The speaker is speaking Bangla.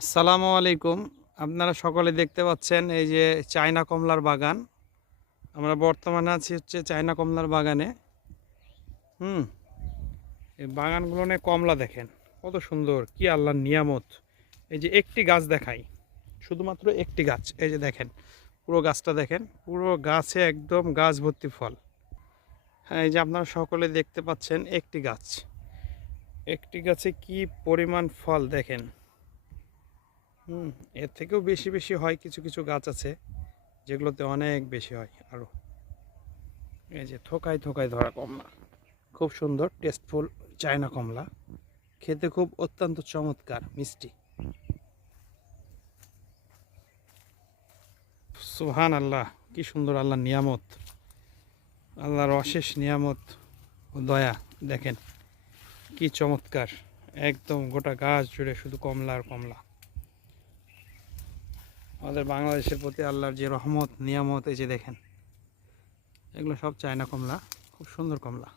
আসসালামু আলাইকুম। আপনারা সকলে দেখতে পাচ্ছেন এই যে চায়না কমলার বাগান। আমরা বর্তমানে আছি হচ্ছে চায়না কমলার বাগানে। হুম, এই বাগানগুলো নিয়ে কমলা দেখেন কত সুন্দর, কি আল্লাহর নিয়ামত। এই যে একটি গাছ দেখাই, শুধুমাত্র একটি গাছ, এই যে দেখেন পুরো গাছটা দেখেন, পুরো গাছে একদম গাছ ভর্তি ফল। হ্যাঁ, এই যে আপনারা সকলে দেখতে পাচ্ছেন একটি গাছ, একটি গাছে কি পরিমাণ ফল দেখেন। এর থেকেও বেশি বেশি হয়, কিছু কিছু গাছ আছে যেগুলোতে অনেক বেশি হয় আরো। এই যে থোকায় থোকায় ধরা কমলা, খুব সুন্দর টেস্টফুল চায়না কমলা, খেতে খুব অত্যন্ত চমৎকার মিষ্টি। সুবহান আল্লাহ, কি সুন্দর আল্লাহর নিয়ামত, আল্লাহর অশেষ নিয়ামত ও দয়া। দেখেন কি চমৎকার, একদম গোটা গাছ জুড়ে শুধু কমলা আর কমলা। আমাদের বাংলাদেশের প্রতি আল্লাহর যে রহমত নিয়ামত, এই যে দেখেন এগুলো সব চায়না কমলা, খুব সুন্দর কমলা।